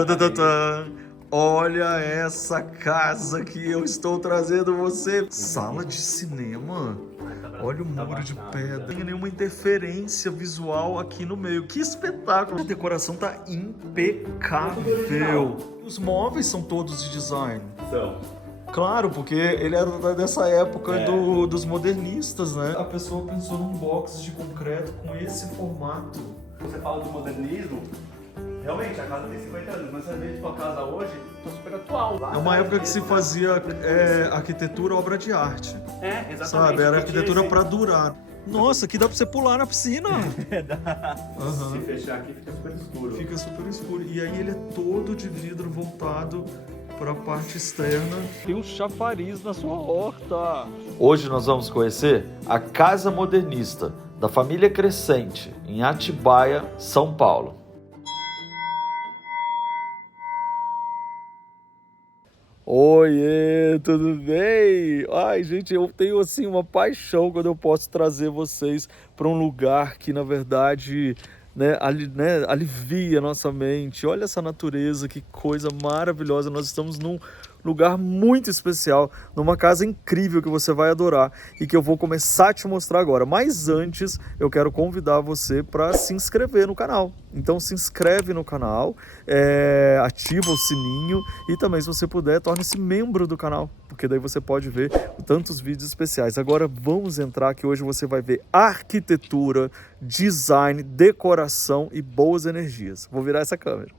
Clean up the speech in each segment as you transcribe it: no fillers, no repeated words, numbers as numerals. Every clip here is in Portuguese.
Tadadadã. Olha essa casa que eu estou trazendo você. Sala de cinema. Olha o muro de pedra. Não tem nenhuma interferência visual aqui no meio. Que espetáculo. A decoração tá impecável. Os móveis são todos de design. São. Claro, porque ele era dessa época dos modernistas, né? A pessoa pensou num box de concreto com esse formato. Você fala do modernismo, realmente a casa tem 50 anos, mas você vê tipo, a casa hoje tá super atual. É uma época que se fazia arquitetura obra de arte. É, exatamente. Sabe? Era Porque arquitetura esse- pra durar. Nossa, aqui dá pra você pular na piscina. Aham. Se fechar aqui fica super escuro. Fica super escuro. E aí ele é todo de vidro voltado para a parte externa. Tem um chafariz na sua horta. Hoje nós vamos conhecer a Casa Modernista da família Crescente, em Atibaia, São Paulo. Oiê, tudo bem? Ai, gente, eu tenho assim uma paixão quando eu posso trazer vocês para um lugar que, na verdade, alivia a nossa mente. Olha essa natureza, que coisa maravilhosa. Nós estamos num lugar muito especial, numa casa incrível que você vai adorar e que eu vou começar a te mostrar agora. Mas antes, eu quero convidar você para se inscrever no canal. Então se inscreve no canal, ativa o sininho e também, se você puder, torne-se membro do canal, porque daí você pode ver tantos vídeos especiais. Agora vamos entrar, que hoje você vai ver arquitetura, design, decoração e boas energias. Vou virar essa câmera.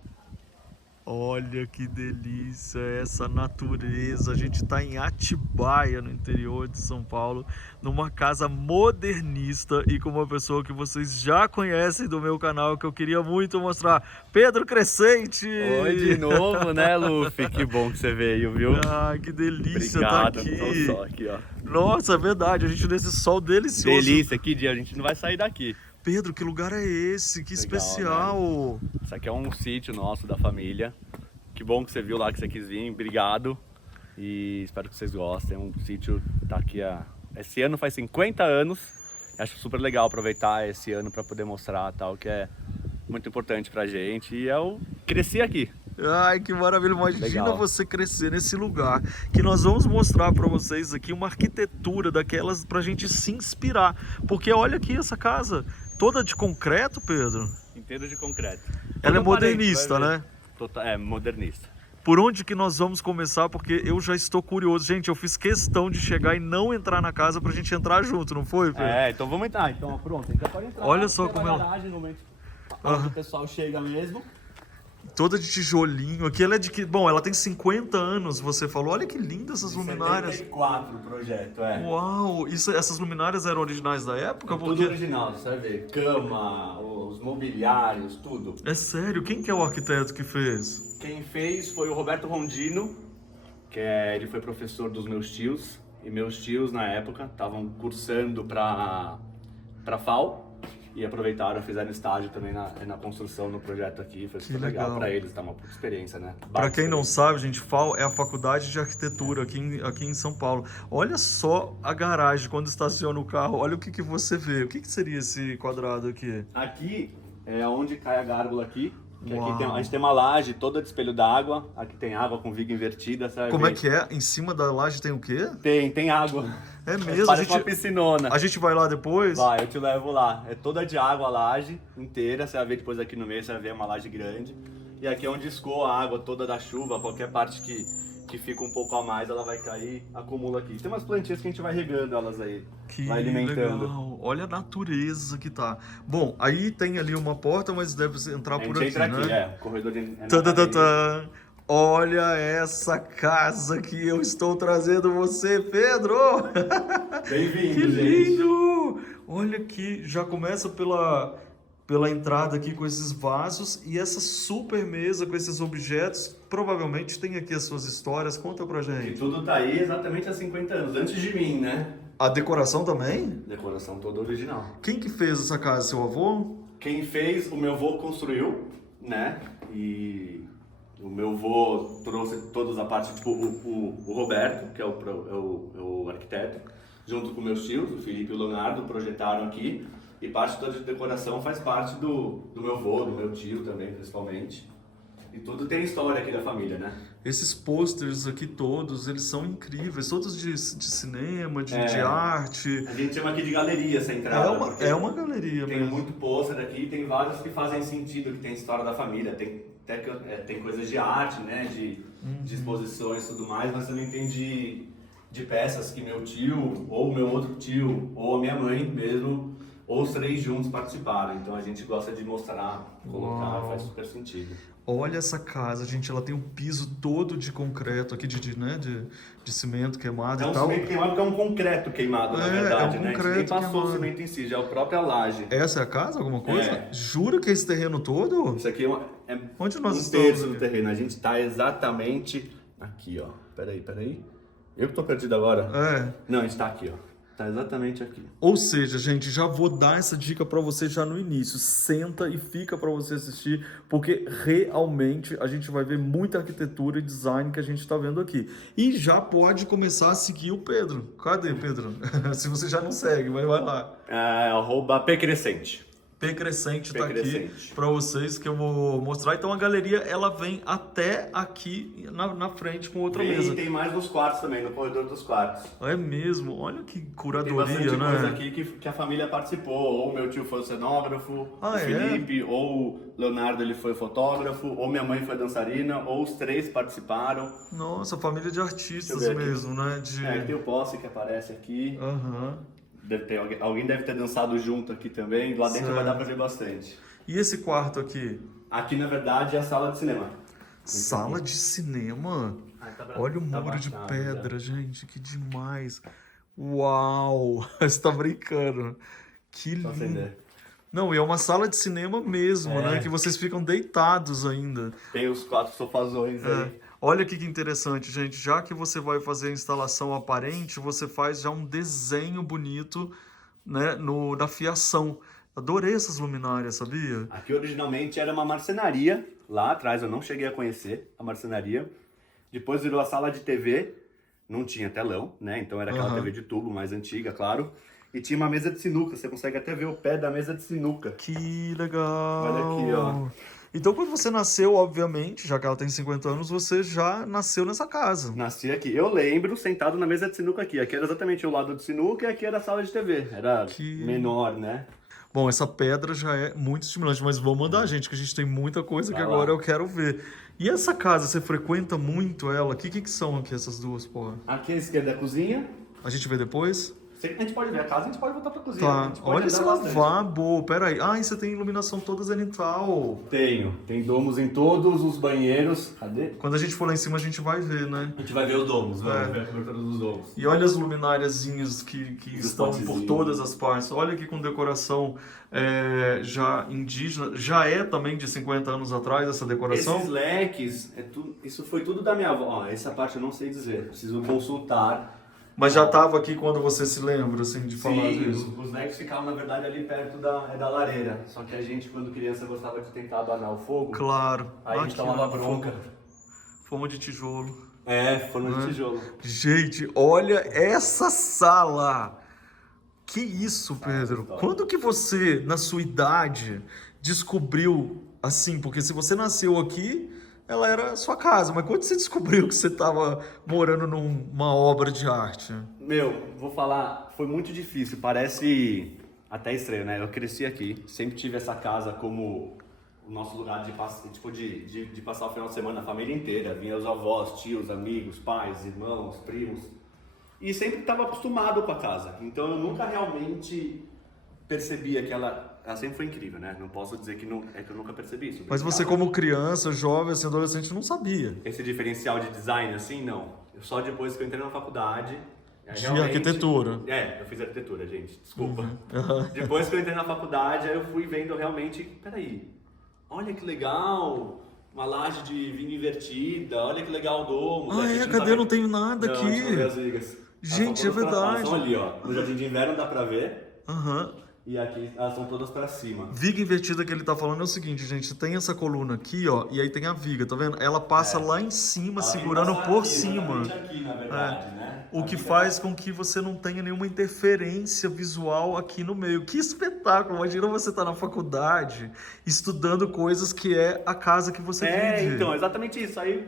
Olha que delícia essa natureza. A gente está em Atibaia, no interior de São Paulo, numa casa modernista e com uma pessoa que vocês já conhecem do meu canal, que eu queria muito mostrar, Pedro Crescente. Oi de novo, né, Luffy? Que bom que você veio, viu? Ah, que delícia Obrigado, tá aqui. tô só aqui, ó. Nossa, é verdade, a gente nesse sol delicioso. Delícia, que dia, a gente não vai sair daqui. Pedro, que lugar é esse? Que Legal, especial. Isso aqui é um sítio nosso, da família. Que bom que você viu lá, que você quis vir, obrigado. E espero que vocês gostem. Um sítio tá aqui esse ano faz 50 anos. Acho super legal aproveitar esse ano para poder mostrar tal, que é muito importante pra gente. E eu cresci aqui. Ai, que maravilha. Imagina Legal. você crescer nesse lugar, que nós vamos mostrar para vocês aqui uma arquitetura daquelas pra gente se inspirar. Porque olha aqui essa casa, toda de concreto, Pedro. Inteiro de concreto. Ela é Todo parede, modernista, vai ver. né? É, modernista. Por onde que nós vamos começar? Porque eu já estou curioso. Gente, eu fiz questão de chegar e não entrar na casa pra gente entrar junto, não foi, Pedro? Então vamos entrar. Então, pronto, a gente já pode entrar. Olha só Tem como uma ela- garagem, no momento onde o pessoal chega mesmo. Toda de tijolinho. Aqui ela é de que... Bom, ela tem 50 anos, você falou. Olha que lindas essas luminárias. 74 o projeto, Uau! Essas luminárias eram originais da época? Tudo Porque... original, você vai ver. Cama, os mobiliários, tudo. É sério? Quem que é o arquiteto que fez? Quem fez foi o Roberto Rondino, ele foi professor dos meus tios. E meus tios, na época, estavam cursando para FAO. E aproveitaram, fizeram estágio também na construção, no projeto aqui. Foi super legal para eles, tá uma puta experiência, né? Para quem não sabe, gente, FAO é a Faculdade de Arquitetura aqui em São Paulo. Olha só a garagem, quando estaciona o carro, olha o que você vê. O que seria esse quadrado aqui? Aqui é onde cai a gárgula aqui. Que Uau. aqui a gente tem uma laje toda de espelho d'água. Aqui tem água com viga invertida, sabe? Como é que é? Em cima da laje tem o quê? Tem água. É mesmo? Parece uma piscinona. A gente vai lá depois? Vai, eu te levo lá. É toda de água a laje inteira. Você vai ver depois aqui no meio, você vai ver uma laje grande. E aqui é onde escoa a água toda da chuva. Qualquer parte que fica um pouco a mais, ela vai cair, acumula aqui. Tem umas plantinhas que a gente vai regando elas aí. Que vai alimentando. legal. Olha a natureza que tá. Bom, aí tem ali uma porta, mas deve entrar A por gente aqui, entra aqui, né? o corredor de... Tadadadã. Olha essa casa que eu estou trazendo você, Pedro! Bem-vindo, Que gente. lindo! Olha aqui, já começa pela entrada aqui com esses vasos e essa super mesa com esses objetos. Provavelmente tem aqui as suas histórias. Conta pra E gente. tudo tá aí exatamente há 50 anos, antes de mim, né? A decoração também? Decoração toda original. Quem que fez essa casa? Seu avô? Quem fez, o meu avô construiu, né? E o meu avô trouxe todas a parte, tipo o Roberto, que é o arquiteto, junto com meus tios, o Felipe e o Leonardo, projetaram aqui. E parte toda de decoração faz parte do meu avô, do meu tio também, principalmente. E tudo tem história aqui da família, né? Esses posters aqui todos, eles são incríveis, todos de cinema, de arte. A gente chama aqui de galeria essa entrada. É uma galeria tem mesmo. muito pôster aqui, tem vários que fazem sentido, que tem história da família, tem coisas de arte, né, de exposições e tudo mais, mas também tem de peças que meu tio, ou meu outro tio, ou a minha mãe mesmo, ou os três juntos participaram. Então a gente gosta de mostrar, colocar, faz super sentido. Olha essa casa, gente, ela tem um piso todo de concreto aqui, de cimento queimado É um e tal. cimento queimado porque é um concreto queimado, na verdade, um né? A gente concreto nem passou queimado. o cimento em si, já é a própria laje. Essa é a casa, alguma coisa? É. Jura que é esse terreno todo? Isso aqui é Onde nós um estamos terço aqui? do terreno. A gente tá exatamente aqui, ó. Peraí. Eu que tô perdido agora? É. Não, a gente tá aqui, ó. Tá exatamente aqui. Ou seja, gente, já vou dar essa dica para você já no início. Senta e fica para você assistir, porque realmente a gente vai ver muita arquitetura e design que a gente está vendo aqui. E já pode começar a seguir o Pedro. Cadê, Pedro? Se você já não segue, mas vai lá. @pcrescente. P Crescente tá aqui Crescente. para vocês que eu vou mostrar. Então a galeria ela vem até aqui na frente com outra mesa. E tem mais nos quartos também, no corredor dos quartos. É mesmo, olha que Tem curadoria, bastante coisa né? aqui que a família participou. Ou meu tio foi o cenógrafo, Ah, o é? Felipe, ou o Leonardo ele foi fotógrafo, ou minha mãe foi dançarina, ou os três participaram. Nossa, família de artistas Deixa eu ver aqui. mesmo, né? Tem o posse que aparece aqui. Aham. Alguém deve ter dançado junto aqui também. Lá dentro vai dar pra ver bastante. E esse quarto aqui? Aqui, na verdade, é a sala de cinema. Sala de cinema? Olha o tá muro de baixado, pedra, gente, que demais. Uau! Você tá brincando. Que Só lindo. acender. Não, e é uma sala de cinema mesmo, É. né? Que vocês ficam deitados ainda. Tem os 4 sofazões aí. Olha aqui que interessante, gente. Já que você vai fazer a instalação aparente, você faz já um desenho bonito, né, na fiação. Adorei essas luminárias, sabia? Aqui originalmente era uma marcenaria. Lá atrás eu não cheguei a conhecer a marcenaria. Depois virou a sala de TV. Não tinha telão, né? Então era aquela Aham. TV de tubo mais antiga, claro. E tinha uma mesa de sinuca. Você consegue até ver o pé da mesa de sinuca. Que legal! Olha aqui, ó. Então, quando você nasceu, obviamente, já que ela tem 50 anos, você já nasceu nessa casa. Nasci aqui. Eu lembro sentado na mesa de sinuca aqui. Aqui era exatamente o lado de sinuca e aqui era a sala de TV. Era menor, né? Bom, essa pedra já é muito estimulante, mas vamos mandar, gente, que a gente tem muita coisa que Vai lá. agora eu quero ver. E essa casa, você frequenta muito ela? O que são aqui essas duas, porra? Aqui à esquerda é a cozinha. A gente vê depois? A gente pode ver a casa, a gente pode voltar pra cozinha. A Tá, gente pode olha esse andar bastante. lavabo, peraí. Ah, e você tem iluminação toda zenital. Tem domos em todos os banheiros. Cadê? Quando a gente for lá em cima, a gente vai ver, né? A gente vai ver os domos, É. ver a cobertura dos domos. E olha as lumináriazinhas que Os estão por potezinhos. todas as partes. Olha aqui com decoração já indígena. Já é também de 50 anos atrás essa decoração? Esses leques, isso foi tudo da minha avó. Ó, essa parte eu não sei dizer, preciso consultar. Mas já estava aqui quando você se lembra, assim, de falar Sim, disso? os leques ficavam na verdade ali perto da lareira. Só que a gente, quando criança, gostava de tentar abanar o fogo. Claro. Aí a gente Aqui, tomava ó, bronca. Forma de tijolo. É, forma de tijolo. Gente, olha essa sala! Que isso, Pedro? Quando que você, na sua idade, descobriu assim? Porque se você nasceu aqui, ela era a sua casa. Mas quando você descobriu que você estava morando numa obra de arte? Meu, vou falar, foi muito difícil, parece até estranho, né? Eu cresci aqui, sempre tive essa casa como o nosso lugar de passar o final de semana, a família inteira. Vinha os avós, tios, amigos, pais, irmãos, primos. E sempre estava acostumado com a casa. Então eu nunca realmente percebia que ela sempre foi incrível, né? Não posso dizer que eu nunca percebi isso. Mas você, como criança, jovem, assim, adolescente, não sabia. Esse diferencial de design, assim, não. Só depois que eu entrei na faculdade... De arquitetura. Eu fiz arquitetura, gente, desculpa. Uhum. Depois que eu entrei na faculdade, aí eu fui vendo realmente, peraí, olha que legal, uma laje de vinho invertida, olha que legal o domo. Ah, cadê? Eu não tenho nada aqui. Não, as vigas. Gente, Elas é verdade. São ali, ó, no jardim de inverno dá pra ver. Aham. e aqui elas são todas para cima. Viga invertida que ele tá falando é o seguinte, gente, tem essa coluna aqui, ó, e aí tem a viga, tá vendo? Ela passa lá em cima, Ela tem que segurando passar por aqui, cima. exatamente aqui, na verdade, né? O A que viga faz tá- com que você não tenha nenhuma interferência visual aqui no meio. Que espetáculo! Imagina você estar na faculdade estudando coisas que é a casa que você vive. Então, exatamente isso. Aí,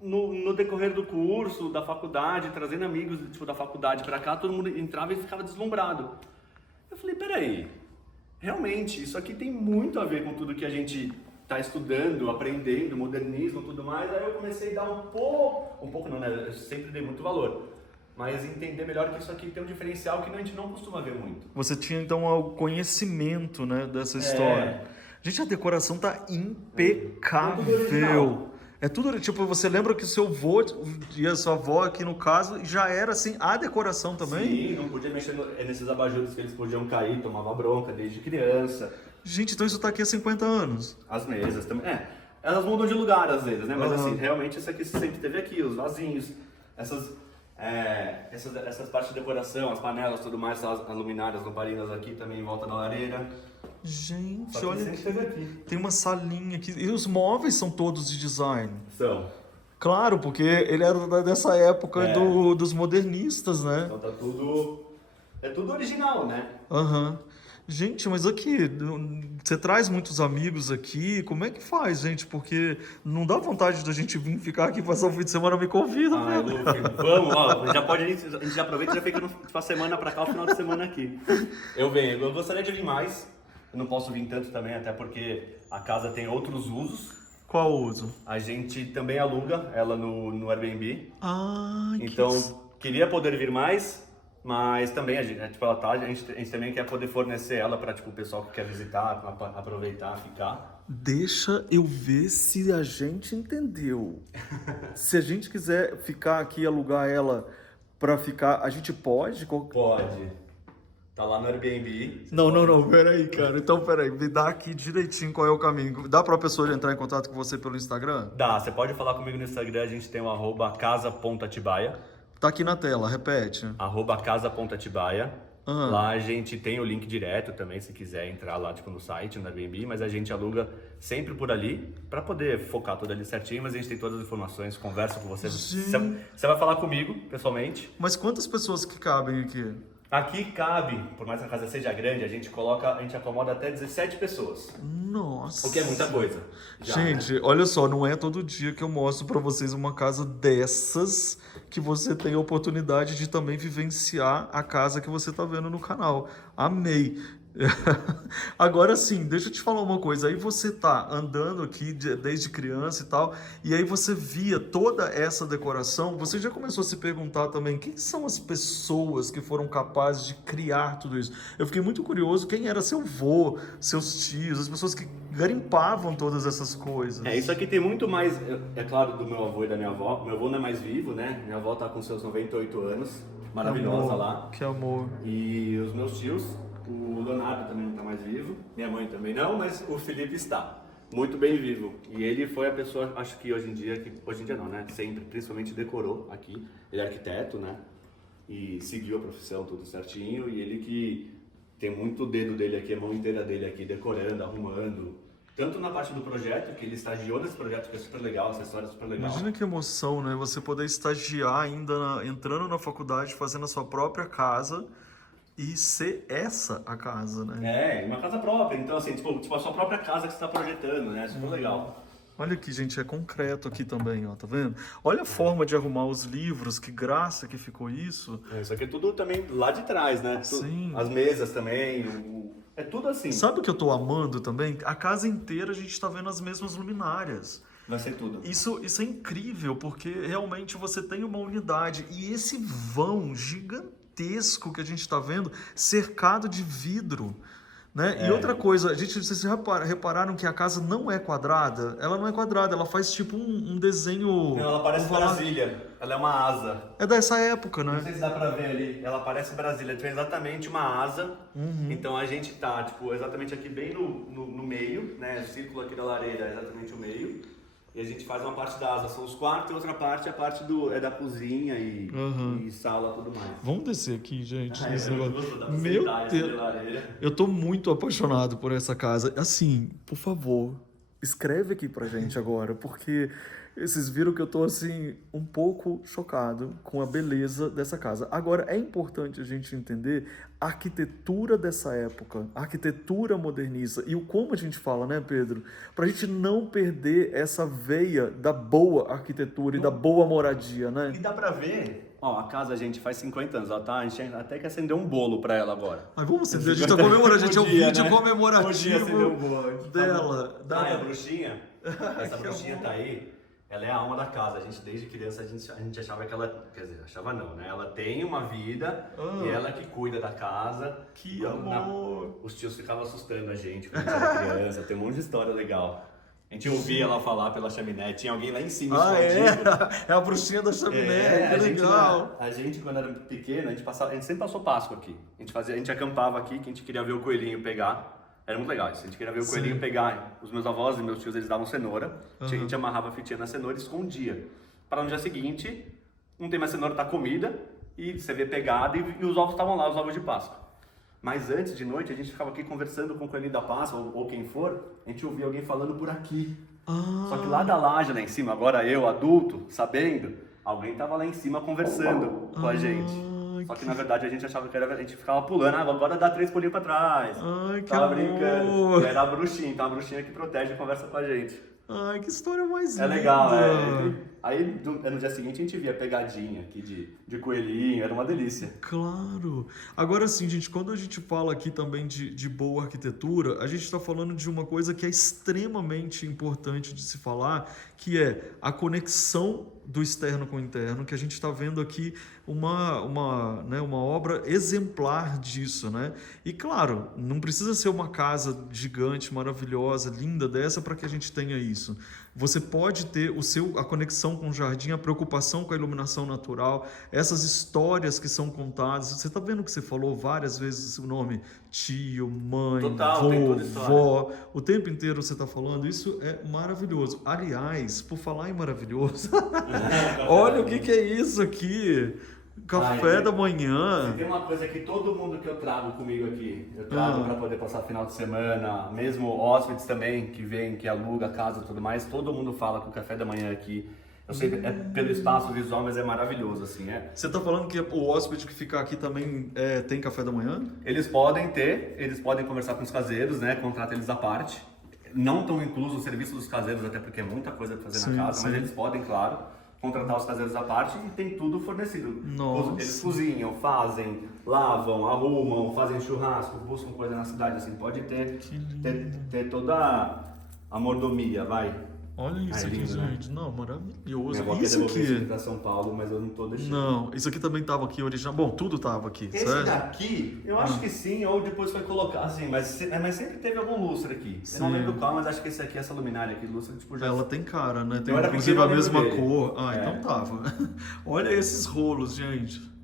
no decorrer do curso, da faculdade, trazendo amigos tipo, da faculdade pra cá, todo mundo entrava e ficava deslumbrado. Eu falei, peraí, realmente, isso aqui tem muito a ver com tudo que a gente tá estudando, aprendendo, modernismo e tudo mais. Aí eu comecei a dar um pouco não, né? Eu sempre dei muito valor. Mas entender melhor que isso aqui tem um diferencial que a gente não costuma ver muito. Você tinha então o conhecimento, né, dessa história. Gente, a decoração tá impecável. É tudo, tipo, você lembra que o seu avô e a sua avó aqui no caso já era assim, a decoração também? Sim, não podia mexer nesses abajures que eles podiam cair, tomava bronca desde criança. Gente, então isso tá aqui há 50 anos. As mesas também. Elas mudam de lugar às vezes, né? Mas Uhum. assim, realmente isso aqui sempre teve aqui, os vasinhos, essas partes de decoração, as panelas, tudo mais, as luminárias, lamparinas aqui também em volta da lareira. Gente, Só que olha sempre aqui. teve aqui. Tem uma salinha aqui. E os móveis são todos de design. São. Claro, porque ele era dessa época É. dos modernistas, né? Então tá tudo. É tudo original, né? Aham. Gente, mas aqui, você traz muitos amigos aqui, como é que faz, gente? Porque não dá vontade da gente vir ficar aqui passar o fim de semana, me convida, Ai, né? Luffy, vamos, ó, a gente já aproveita e já fica tipo, a semana pra cá, o final de semana aqui. Eu venho, eu gostaria de vir mais, eu não posso vir tanto também, até porque a casa tem outros usos. Qual o uso? A gente também aluga ela no Airbnb, Ah, então queria poder vir mais, mas também a gente, tipo, a gente também quer poder fornecer ela para tipo, o pessoal que quer visitar, pra aproveitar, ficar. Deixa eu ver se a gente entendeu. Se a gente quiser ficar aqui e alugar ela pra ficar, a gente pode? Pode. Tá lá no Airbnb. Não, peraí, cara. Então, peraí, me dá aqui direitinho qual é o caminho. Dá pra pessoa entrar em contato com você pelo Instagram? Dá, você pode falar comigo no Instagram, a gente tem o @casa.atibaia, Tá aqui na tela, repete. @casa.atibaia. Ah. Lá a gente tem o link direto também, se quiser entrar lá tipo, no site, no Airbnb, mas a gente aluga sempre por ali, para poder focar tudo ali certinho, mas a gente tem todas as informações, conversa com você. Você vai falar comigo, pessoalmente. Mas quantas pessoas que cabem aqui? Aqui cabe, por mais que a casa seja grande, a gente acomoda até 17 pessoas. Nossa. O que é muita coisa. Já, Gente, né? olha só, não é todo dia que eu mostro pra vocês uma casa dessas que você tem a oportunidade de também vivenciar a casa que você tá vendo no canal. Amei. Agora sim, deixa eu te falar uma coisa. Aí você tá andando aqui desde criança e tal, e aí você via toda essa decoração, você já começou a se perguntar também quem são as pessoas que foram capazes de criar tudo isso? Eu fiquei muito curioso quem era seu avô, seus tios, as pessoas que garimpavam todas essas coisas. Isso aqui tem muito mais, é claro, do meu avô e da minha avó. Meu avô não é mais vivo, né? Minha avó tá com seus 98 anos, maravilhosa amor, lá. Que amor. E os meus tios, o Leonardo também não tá mais vivo, minha mãe também não, mas o Felipe está. Muito bem vivo. E ele foi a pessoa, acho que hoje em dia não, né? Sempre, principalmente decorou aqui. Ele é arquiteto, né? E seguiu a profissão tudo certinho. E ele que tem muito dedo dele aqui, a mão inteira dele aqui, decorando, arrumando. Tanto na parte do projeto, que ele estagiou nesse projeto, que é super legal, essa história é super legal. Imagina que emoção, né? Você poder estagiar ainda, entrando na faculdade, fazendo a sua própria casa e ser essa a casa, né? Uma casa própria. Então, assim, tipo a sua própria casa que você está projetando, né? Super legal. Olha aqui, gente, é concreto aqui também, ó, tá vendo? Olha a forma de arrumar os livros, que graça que ficou isso. Isso aqui é tudo também lá de trás, né? Sim. As mesas também, é tudo assim. Sabe o que eu tô amando também? A casa inteira a gente tá vendo as mesmas luminárias. Vai ser tudo. Isso é incrível, porque realmente você tem uma unidade. E esse vão gigantesco que a gente está vendo, cercado de vidro, né? E outra coisa, vocês repararam que a casa não é quadrada? Ela não é quadrada, ela faz tipo um desenho... Não, ela parece Brasília. Ela é uma asa. É dessa época, né? Não sei se dá pra ver ali. Ela parece Brasília. Tem exatamente uma asa. Então a gente tá, tipo, exatamente aqui bem no meio, né? O círculo aqui da lareira é exatamente o meio. E a gente faz uma parte da asa, são os quartos, e outra parte é a parte é da cozinha e sala e tudo mais. Vamos descer aqui, gente, nesse Muito negócio. gostoso, dá pra Meu sentar, Deus. acender lareira. Eu tô muito apaixonado por essa casa. Assim, por favor, escreve aqui pra gente agora, porque vocês viram que eu tô assim um pouco chocado com a beleza dessa casa. Agora é importante a gente entender a arquitetura dessa época, a arquitetura modernista e o como a gente fala, né, Pedro? Pra gente não perder essa veia da boa arquitetura e da boa moradia, né? E dá pra ver, ó, a casa, gente, faz 50 anos, ela tá, a gente até quer acender um bolo pra ela agora. Mas vamos acender, a gente tá comemorando, gente, é um Podia, vídeo né? comemorativo Podia acender um bolo. dela. Ah, é a bruxinha? Essa bruxinha tá aí, ela é a alma da casa. A gente, desde criança, a gente achava que ela... Quer dizer, achava não, né? Ela tem uma vida e ela que cuida da casa. Que amor! Os tios ficavam assustando a gente quando a gente era criança. Tem um monte de história legal. A gente ouvia ela falar pela chaminé, tinha alguém lá em cima escondido. É a bruxinha da chaminé, que legal! A gente, quando era pequeno, a gente sempre passou Páscoa aqui. A gente acampava aqui, que a gente queria ver o coelhinho pegar. Era muito legal isso. A gente queria ver o coelhinho pegar. Os meus avós e meus tios, eles davam cenoura. A gente amarrava a fitinha na cenoura e escondia. Para no dia seguinte, não tem mais cenoura, tá comida. E você vê pegada e os ovos estavam lá, os ovos de Páscoa. Mas antes de noite, a gente ficava aqui conversando com o coelhinho da Páscoa, ou quem for. A gente ouvia alguém falando por aqui. Só que lá da laje, lá em cima, agora eu, adulto, sabendo, alguém tava lá em cima conversando com a gente. Só que na verdade a gente achava que a gente ficava pulando, agora dá 3 pulinhos pra trás. Ai, que tava amor. brincando. E era a bruxinha, então a bruxinha que protege e conversa com a gente. Ai, que história mais É linda! legal, Aí no dia seguinte a gente via pegadinha aqui de coelhinho, era uma delícia. Claro! Agora sim, gente, quando a gente fala aqui também de boa arquitetura, a gente está falando de uma coisa que é extremamente importante de se falar, que é a conexão do externo com o interno, que a gente está vendo aqui uma obra exemplar disso, né? E claro, não precisa ser uma casa gigante, maravilhosa, linda dessa para que a gente tenha isso. Você pode ter a conexão com o jardim, a preocupação com a iluminação natural, essas histórias que são contadas. Você está vendo que você falou várias vezes o nome tio, mãe, Total, tem toda vó, o tempo inteiro você está falando. Isso é maravilhoso. Aliás, por falar em maravilhoso, olha o que é isso aqui. Café da manhã. Se tem uma coisa que todo mundo que eu trago comigo aqui, eu trago para poder passar final de semana, mesmo hóspedes também que vêm, que aluga a casa e tudo mais, todo mundo fala que o café da manhã aqui, eu sei, é pelo espaço visual, mas é maravilhoso, assim, Você tá falando que o hóspede que ficar aqui também tem café da manhã? Eles podem conversar com os caseiros, né, contrata eles à parte. Não estão inclusos o serviço dos caseiros, até porque é muita coisa para fazer na casa, mas eles podem, claro, contratar os caseiros à parte e tem tudo fornecido. Nossa. Eles cozinham, fazem, lavam, arrumam, fazem churrasco, buscam coisa na cidade, assim, pode ter toda a mordomia, vai. Olha isso aqui, lindo, né? gente. Não, maravilhoso. Minha avó Isso devolver isso aqui. pra São Paulo, mas eu não tô deixando. Não, isso aqui também tava aqui original. Bom, tudo tava aqui, Esse certo? daqui, eu acho que sim, ou depois foi colocado, assim, mas sempre teve algum lustre aqui. Eu não lembro qual, mas acho que esse aqui, essa luminária aqui, lustre, tipo, já... Ela tem cara, né? Tem Eu era inclusive pequeno, a eu lembro mesma dele. cor. Então tava. Olha esses rolos, gente.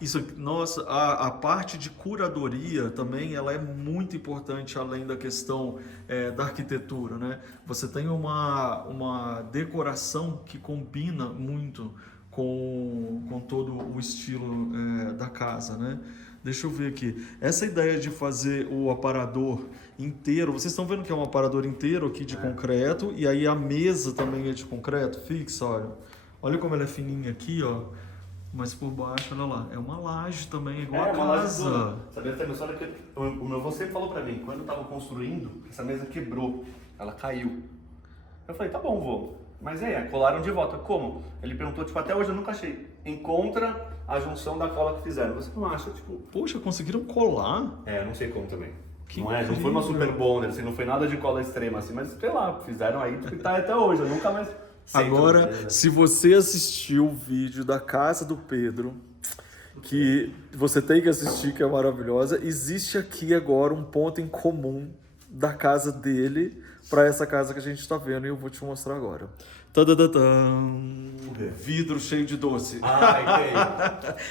Isso aqui, nossa, a parte de curadoria também ela é muito importante além da questão da arquitetura, né? Você tem uma decoração que combina muito com todo o estilo da casa, né? Deixa eu ver aqui. Essa ideia de fazer o aparador inteiro, vocês estão vendo que é um aparador inteiro aqui de concreto e aí a mesa também é de concreto fixa, olha. Olha como ela é fininha aqui, ó. Mas por baixo, olha lá, é uma laje também, igual a casa. Sabia que tem uma história que o meu avô sempre falou pra mim, quando eu tava construindo, essa mesa quebrou, ela caiu. Eu falei, tá bom, vô, mas colaram de volta. Como? Ele perguntou, tipo, até hoje eu nunca achei. Encontra a junção da cola que fizeram. Você não acha, tipo... Poxa, conseguiram colar? Eu não sei como também. Que não foi uma super bonder, assim, não foi nada de cola extrema, assim, mas sei lá, fizeram aí, tipo, tá até hoje, eu nunca mais... Agora, se você assistiu o vídeo da casa do Pedro, que você tem que assistir, que é maravilhosa, existe aqui agora um ponto em comum da casa dele para essa casa que a gente está vendo e eu vou te mostrar agora. Tadadadam. Vidro cheio de doce.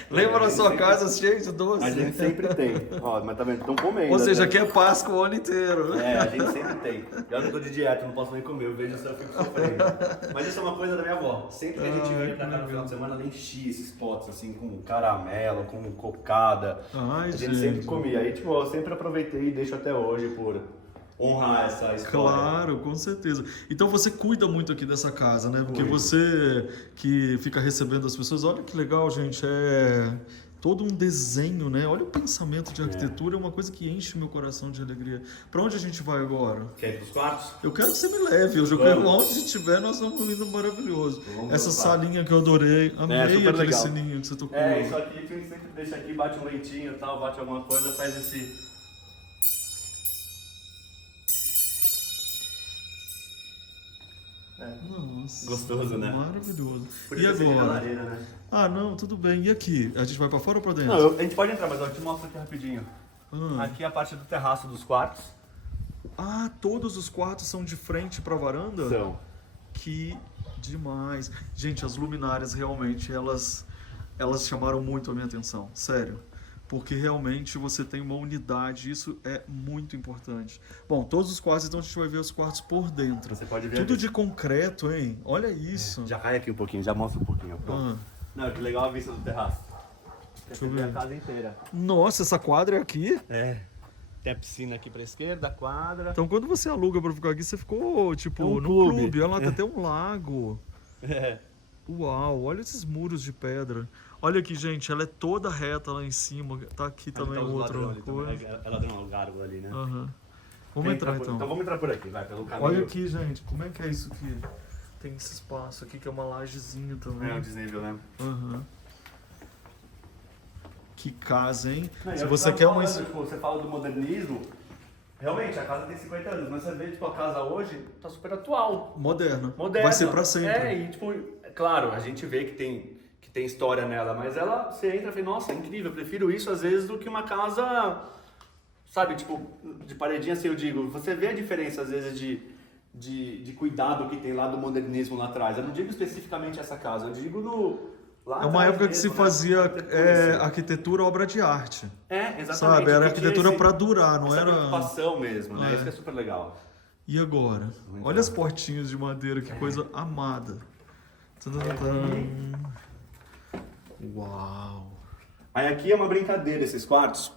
Lembra na sua casa cheio de doce? A gente sempre tem. Ó, mas tá vendo? Estão comendo. Ou seja, né? aqui é Páscoa o ano inteiro. É, a gente sempre tem. Eu não tô de dieta, não posso nem comer, eu vejo só, eu fico sofrendo. Mas isso é uma coisa da minha avó. Sempre que a gente vem pra cá no final de semana, ela enchia esses potes assim, com caramelo, com cocada. Ai, A gente sempre comia. Aí, tipo, eu sempre aproveitei e deixo até hoje por honrar essa história. Claro, com certeza. Então você cuida muito aqui dessa casa, né? Porque você que fica recebendo as pessoas, olha que legal, gente, é todo um desenho, né? Olha o pensamento de arquitetura, é uma coisa que enche meu coração de alegria. Para onde a gente vai agora? Quer ir pros quartos? Eu quero que você me leve, eu já quero onde estiver, nós vamos indo maravilhoso. Essa salinha que eu adorei, amei super aquele legal. sininho que você tocou. É, isso aqui a gente sempre deixa aqui, bate um leitinho e tal, bate alguma coisa, faz esse... Nossa, Gostoso, né? Maravilhoso. Podia E ter seguido a agora? lareira, né? Ah, não, tudo bem. E aqui? A gente vai pra fora ou pra dentro? Não, a gente pode entrar, mas eu te mostro aqui rapidinho. Ah. Aqui é a parte do terraço dos quartos. Ah, todos os quartos são de frente pra varanda? São. Que demais. Gente, as luminárias realmente, elas chamaram muito a minha atenção, sério. Porque realmente você tem uma unidade, isso é muito importante. Bom, todos os quartos, então a gente vai ver os quartos por dentro. Você pode ver Tudo aqui. de concreto, hein? Olha isso. Já cai aqui um pouquinho, já mostra um pouquinho. Pronto. Ah, Não, que legal a vista do terraço. Deixa eu Você vê ver. a casa inteira. nossa, essa quadra é aqui? É. Tem a piscina aqui pra esquerda, a quadra. Então quando você aluga pra ficar aqui, você ficou tipo É um no clube. clube. Olha lá, tem até um lago. É. Uau, olha esses muros de pedra. Olha aqui, gente, ela é toda reta lá em cima. Tá aqui também tá os outra ladrões ali coisa. também. É ladrão, o gárgula ali, né? Aham. Vamos Quer entrar por- então. Então vamos entrar por aqui, vai, pelo caminho. Olha aqui, gente, como é que é isso aqui? Tem esse espaço aqui que é uma lajezinha também. É um desnível, né? Aham. Que casa, hein? Não, e Se eu você tava quer uma. falando, tipo, você fala do modernismo, realmente a casa tem 50 anos, mas você vê, tipo, a casa hoje tá super atual. Moderna. Moderna. Vai ser pra sempre. É, e tipo, claro, a gente vê que tem história nela, mas ela, você entra e fala, nossa, é incrível, eu prefiro isso às vezes do que uma casa, sabe, tipo, de paredinha assim, eu digo, você vê a diferença às vezes de cuidado que tem lá do modernismo lá atrás. Eu não digo especificamente essa casa, eu digo lá É uma atrás época que se mesmo, né? fazia Arquitetura, arquitetura obra de arte. é, exatamente. Sabe? Era que tinha arquitetura esse- pra durar, não essa era. preocupação mesmo, né? É. Isso que é super legal. E agora? Muito Olha as legal. portinhas de madeira, que coisa amada. Tadadadam. Uau! Aí aqui é uma brincadeira, esses quartos,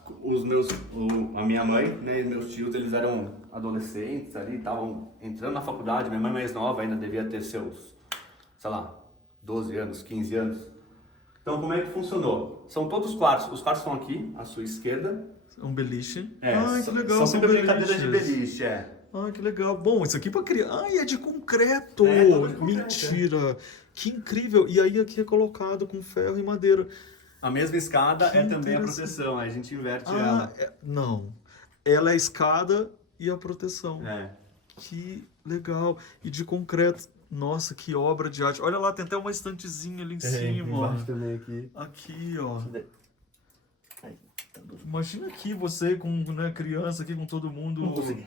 a minha mãe, né, e meus tios, eles eram adolescentes ali, estavam entrando na faculdade, minha mãe mais nova ainda devia ter seus, sei lá, 12 anos, 15 anos. Então como é que funcionou? São todos os quartos estão aqui, à sua esquerda. Um beliche. É, Ai, que legal, são sempre brincadeiras de beliches. beliche, é. Ai, que legal. Bom, isso aqui pra criança. Ai, é de concreto. É, todo de concreto, Mentira. Que incrível. E aí aqui é colocado com ferro e madeira. A mesma escada Que é também a interessante. proteção, aí a gente inverte Ah, não. Ela é a escada e a proteção. ela. É. Que legal. E de concreto. Nossa, que obra de arte. Olha lá, tem até uma estantezinha ali em cima. embaixo também aqui. Aqui, ó. Imagina aqui você com, né, criança aqui com todo mundo Não consegui.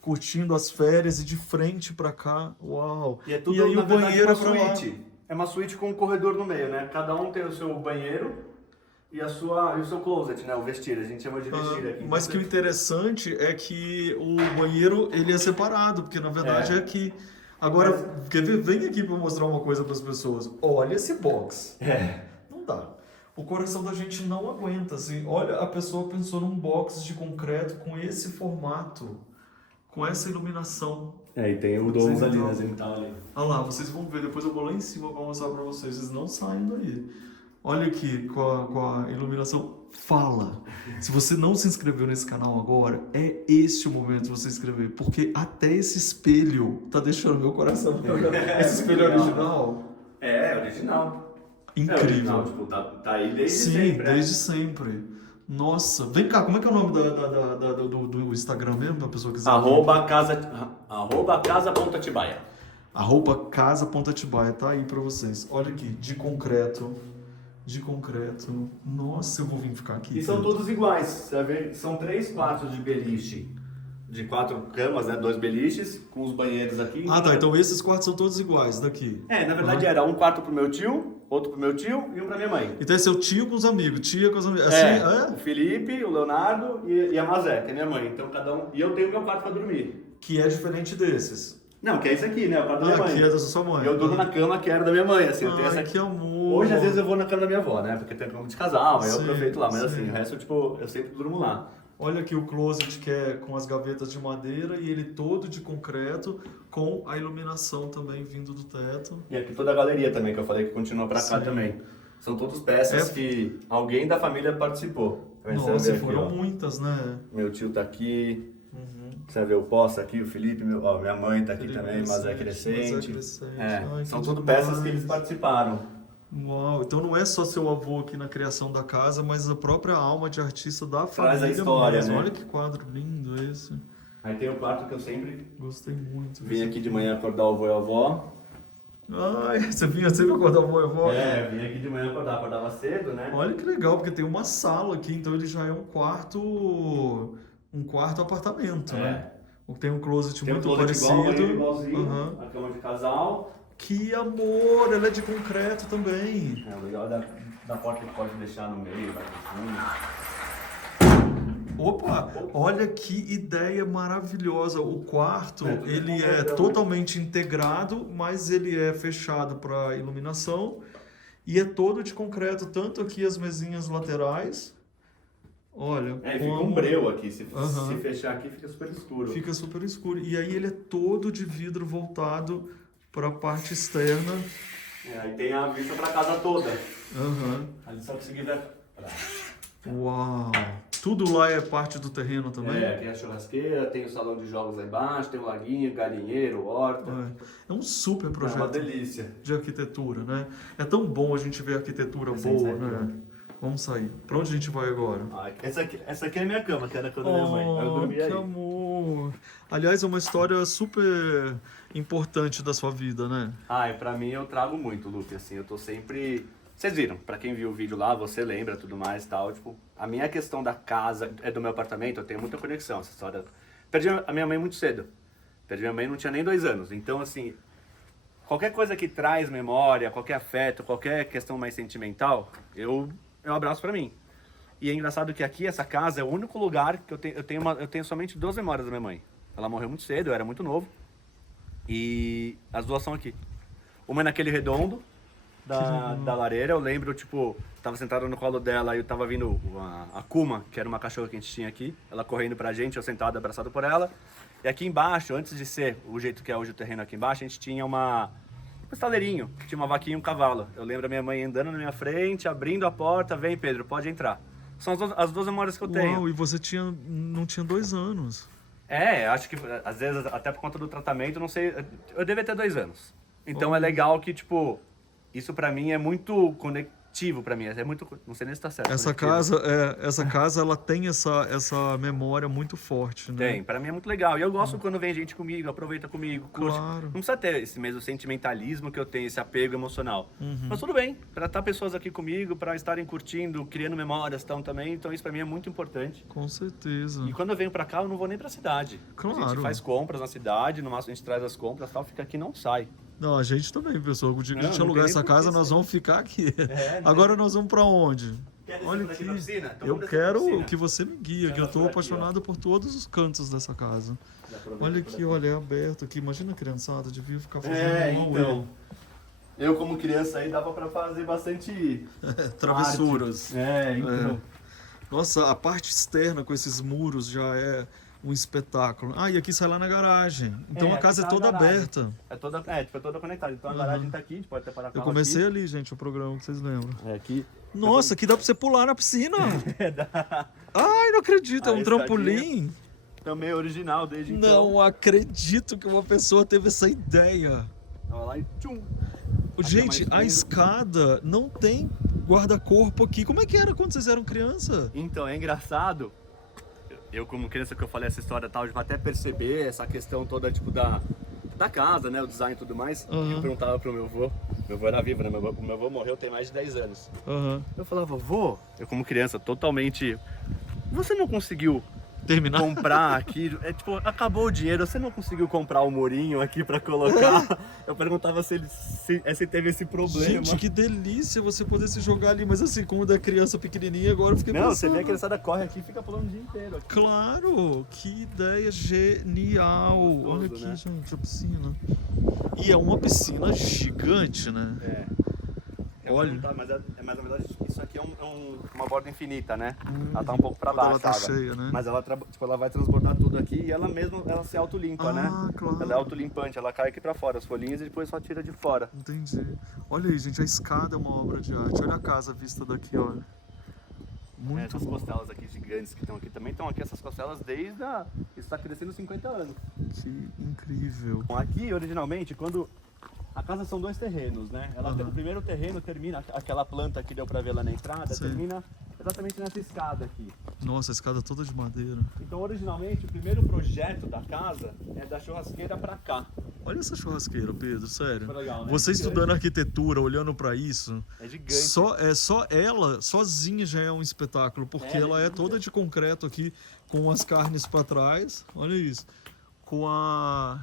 curtindo as férias e de frente pra cá. Uau. E é tudo, aí na o verdade, banheiro é uma pra lá. suíte. É uma suíte com um corredor no meio, né? Cada um tem o seu banheiro e o seu closet, né? O vestir, a gente chama de vestir aqui. Mas que o interessante é que o banheiro ele é separado, porque na verdade é aqui. Agora, quer ver? Vem aqui pra eu mostrar uma coisa para as pessoas. Olha esse box. É. Não dá. O coração da gente não aguenta, assim. Olha, a pessoa pensou num box de concreto com esse formato, com essa iluminação. É, e tem o Vocês Dons ali, não- né? Zenital ali. Olha lá, vocês vão ver, depois eu vou lá em cima para mostrar para vocês, vocês não saem daí. Olha aqui, com a iluminação, fala. Se você não se inscreveu nesse canal agora, é este o momento de você se inscrever, porque até esse espelho tá deixando meu coração. Esse espelho é original? É, original. É Incrível. original, tipo, tá aí desde Sim, sempre. né? desde sempre. Nossa, vem cá, como é que é o nome do Instagram mesmo, da pessoa que quiser? Arroba casa.tibaia. @casa.atibaia, tá aí pra vocês. Olha aqui, de concreto. Nossa, eu vou vir ficar aqui. E são dentro. todos iguais, você vai ver, são 3 quartos de beliche de 4 camas, né? 2 beliches, com os banheiros aqui. Ah, tá. Então esses quartos são todos iguais daqui. Na verdade era um quarto pro meu tio, outro pro meu tio e um pra minha mãe. Então é seu tio com os amigos, tia com os amigos. Assim, O Felipe, o Leonardo e a Mazé, que é minha mãe. Então cada um... E eu tenho meu quarto pra dormir. Que é diferente desses. Não, que é esse aqui, né? O quarto da minha mãe. Que é da sua mãe. Eu durmo na cama que era da minha mãe, assim. Eu tenho essa... que amor. Hoje, às vezes, eu vou na cama da minha avó, né? Porque tem cama de casal, aí eu Sim, aproveito lá. Mas sim. assim, o resto, tipo, eu sempre durmo lá. Olha aqui o closet que é com as gavetas de madeira e ele todo de concreto, com a iluminação também vindo do teto. E aqui toda a galeria também, que eu falei que continua pra cá também. São todas peças que alguém da família participou. Nossa, foram muitas, né? Meu tio tá aqui. Você vai ver o Poço aqui, o Felipe, minha mãe tá aqui Felipe também, mas é crescente. Ai, são que tudo demais. peças que eles participaram. Uau, então não é só seu avô aqui na criação da casa, mas a própria alma de artista da família. Traz a história, mesmo. né? Olha que quadro lindo esse. Aí tem o quarto que eu sempre Gostei muito. vim aqui de manhã acordar o avô e a avó. Ai, você vinha sempre acordar o avô e a avó? Vim aqui de manhã acordava cedo, né? Olha que legal, porque tem uma sala aqui, então ele já é um quarto apartamento, né? Tem um closet Tem muito um closet igual, parecido. banheiro igualzinho, Uhum. a cama de casal. Que amor, ela é de concreto também. O legal da porta que pode deixar no meio, vai pro fundo. Opa, olha que ideia maravilhosa. O quarto, ele é concreto, né? totalmente integrado, mas ele é fechado para iluminação e é todo de concreto, tanto aqui as mesinhas laterais. Olha, Fica um breu aqui, se Aham. fechar aqui fica super escuro. Fica super escuro. E aí ele é todo de vidro voltado para a parte externa. Aí tem a vista pra casa toda. Aham. Ali só conseguir ver. Uau! Tudo lá é parte do terreno também? Aqui é a churrasqueira, tem o salão de jogos lá embaixo, tem o laguinho, galinheiro, horta. É um super É uma projeto delícia. de arquitetura, né? É tão bom a gente ver arquitetura boa, né? Vamos sair. Pra onde a gente vai agora? Essa aqui é a minha cama, que era da minha mãe. Eu dormi que aí. amor! Aliás, é uma história super importante da sua vida, né? E pra mim eu trago muito, Luke, assim, eu tô sempre... Vocês viram, pra quem viu o vídeo lá, você lembra, tudo mais e tal, tipo, a minha questão da casa, do meu apartamento, eu tenho muita conexão, essa história. Perdi a minha mãe muito cedo, minha mãe não tinha nem 2 anos, então assim, qualquer coisa que traz memória, qualquer afeto, qualquer questão mais sentimental, eu abraço pra mim. E é engraçado que aqui, essa casa, é o único lugar que eu tenho somente 2 memórias da minha mãe. Ela morreu muito cedo, eu era muito novo, e as 2 são aqui. Uma é naquele redondo, da lareira, eu lembro, tipo, tava sentado no colo dela e eu tava vindo a Kuma, que era uma cachorra que a gente tinha aqui, ela correndo pra gente, eu sentado, abraçado por ela. E aqui embaixo, antes de ser o jeito que é hoje o terreno aqui embaixo, a gente tinha um estaleirinho, tinha uma vaquinha e um cavalo. Eu lembro a minha mãe andando na minha frente, abrindo a porta, vem Pedro, pode entrar. São as 2 memórias que eu tenho. Uau, e você não tinha 2 anos. Acho que às vezes, até por conta do tratamento, não sei, eu devia ter 2 anos. Então é legal que, tipo, isso pra mim é muito conectivo pra mim, é muito, não sei nem se tá certo. Essa casa, ela tem essa memória muito forte, né? Tem, pra mim é muito legal. E eu gosto quando vem gente comigo, aproveita comigo, curte. Claro. Não precisa ter esse mesmo sentimentalismo que eu tenho, esse apego emocional. Mas tudo bem, pra estar pessoas aqui comigo, pra estarem curtindo, criando memórias também, então isso pra mim é muito importante. Com certeza. E quando eu venho pra cá, eu não vou nem pra cidade. Claro. A gente faz compras na cidade, no máximo a gente traz as compras e tal, fica aqui e não sai. Não, a gente também, pessoal. O dia que a gente Não alugar tem essa nem por casa, que nós sair. vamos ficar aqui. Não Agora nós vamos pra onde? Quer descer Olha por aqui aqui. na piscina? Então Eu vamos descer pra quero piscina. que você me guie, que eu tô por aqui, apaixonado por todos os cantos dessa casa. Já aproveita Olha por aqui, olha, é aberto aqui. Imagina a criançada, devia ficar fazendo igual então. Eu como criança aí dava pra fazer bastante travessuras. então. Nossa, a parte externa com esses muros já é um espetáculo. E aqui sai lá na garagem. Então a aqui casa é tá a toda garagem. aberta. É toda conectada. Então a garagem tá aqui, a gente pode até parar o Eu carro comecei aqui. ali, gente, o programa que vocês lembram. Aqui. Nossa, aqui dá pra você pular na piscina. Ai, não acredito, é A um escadinha. trampolim. Também é original desde então. Não acredito que uma pessoa teve essa ideia. Tava lá e tchum. Gente, é mais a fundo. escada não tem guarda-corpo aqui. Como é que era quando vocês eram criança? Então, é engraçado. Eu como criança que eu falei essa história e tal, de até perceber essa questão toda, tipo, da casa, né? O design e tudo mais. Uhum. Eu perguntava pro meu avô. Meu avô era vivo, né? O meu avô morreu tem mais de 10 anos. Aham. Eu falava, vô, eu como criança, totalmente... Você não conseguiu terminar. comprar aqui. É tipo, acabou o dinheiro, você não conseguiu comprar o murinho aqui pra colocar? Eu perguntava se teve esse problema. Gente, que delícia você poder se jogar ali. Mas assim, como da criança pequenininha, agora eu fiquei Não, pensando. você vê a criançada corre aqui e fica pulando o dia inteiro. Aqui. Claro, que ideia genial. Gostoso, Olha aqui, né? gente, a piscina. E é uma piscina gigante, né? Olha. Tá, mas na verdade isso aqui é uma borda infinita, né? Ela tá um pouco pra Quando ela baixo, tá a água. cheia, né? Mas ela vai transbordar tudo aqui e ela mesma ela se autolimpa, né? Claro. Ela é autolimpante, ela cai aqui pra fora, as folhinhas e depois só tira de fora. Entendi. Olha aí, gente, a escada é uma obra de arte. Olha a casa vista daqui, olha. Muito Essas bom. costelas aqui gigantes que estão aqui também estão aqui, essas costelas desde a... Isso está crescendo 50 anos. Que incrível. Bom, aqui, originalmente, quando... A casa são 2 terrenos, né? O primeiro terreno termina, aquela planta que deu pra ver lá na entrada, Sim. termina exatamente nessa escada aqui. Nossa, a escada toda de madeira. Então, originalmente, o primeiro projeto da casa é da churrasqueira pra cá. Olha essa churrasqueira, Pedro, sério. Foi legal, né? Você Gigante. estudando arquitetura, olhando pra isso, É gigante. só ela, sozinha já é um espetáculo, porque ela é linda. toda de concreto aqui, com as carnes pra trás. Olha isso. Com a